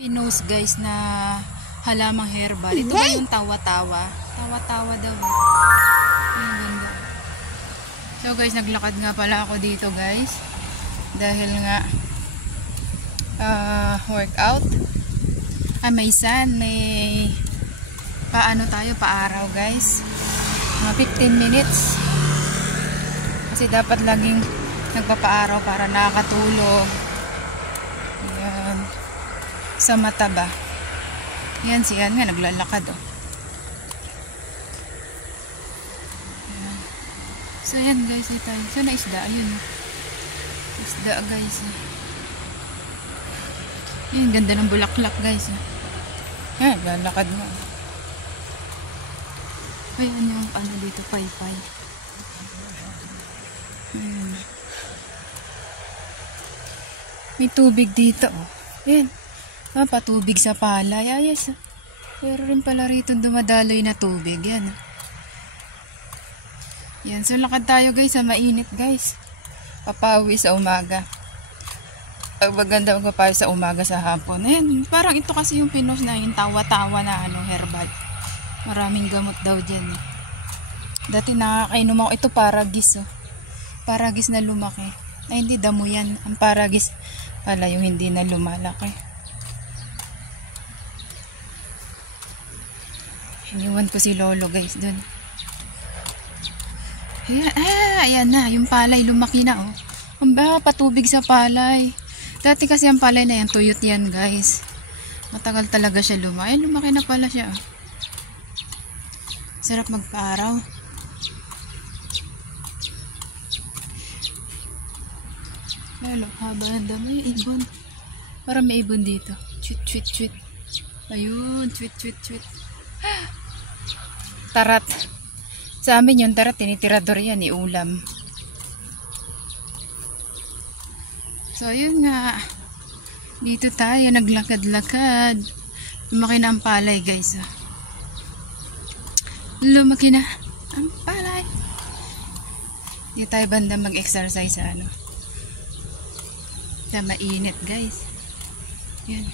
Pinost guys na halamang herbal. Ito ba yung tawa-tawa? Tawa-tawa daw. Ang ganda. So guys, naglakad nga pala ako dito guys. Dahil nga workout. May sun, may paano tayo, paaraw guys. Mga 15 minutes. Kasi dapat laging nagpapaaraw para nakakatulog. Ayan. Sa mata ba? Yan siya nga naglalakad oh. Ayan. So yan guys, tayo. So na isda, ayun oh. Isda guys. Yan, ganda ng bulaklak guys. Yan, lalakad mo. Ayan yung ano dito, paypay. Ayan. May tubig dito oh. Yan. Patubig sa palay. Ayos. Pero rin pala rito dumadaloy na tubig. Yan. Yan. So lakad tayo guys sa mainit guys. Papawi sa umaga. Maganda magpapawi sa umaga sa hapon. Ayan. Parang ito kasi yung pinost na yung tawa-tawa na herbal. Maraming gamot daw dyan. Dati nakakainom ako. Ito paragis oh. Paragis na lumaki. Ay hindi damo yan. Ang paragis pala yung hindi na lumalaki. Iniwan ko si Lolo guys dun. Ayan, ayan na. Yung palay lumaki na oh. Ang patubig sa palay. Dati kasi ang palay na yan, tuyot yan guys. Matagal talaga siya lumaki. Ayan, lumaki na pala siya oh. Sarap magpaaraw. Lalo, haba ng dami. Ibon. Parang may ibon dito. Chut, chut, chut. Ayun, chut, chut, chut. Tarat. Sa amin yung tarat, tinitirador yan, ulam. So, yun nga. Dito tayo, naglakad-lakad. Lumaki na ang palay, guys. Lumaki na ang palay. Dito tayo banda mag-exercise sa ano. Sa mainit, guys. Yan.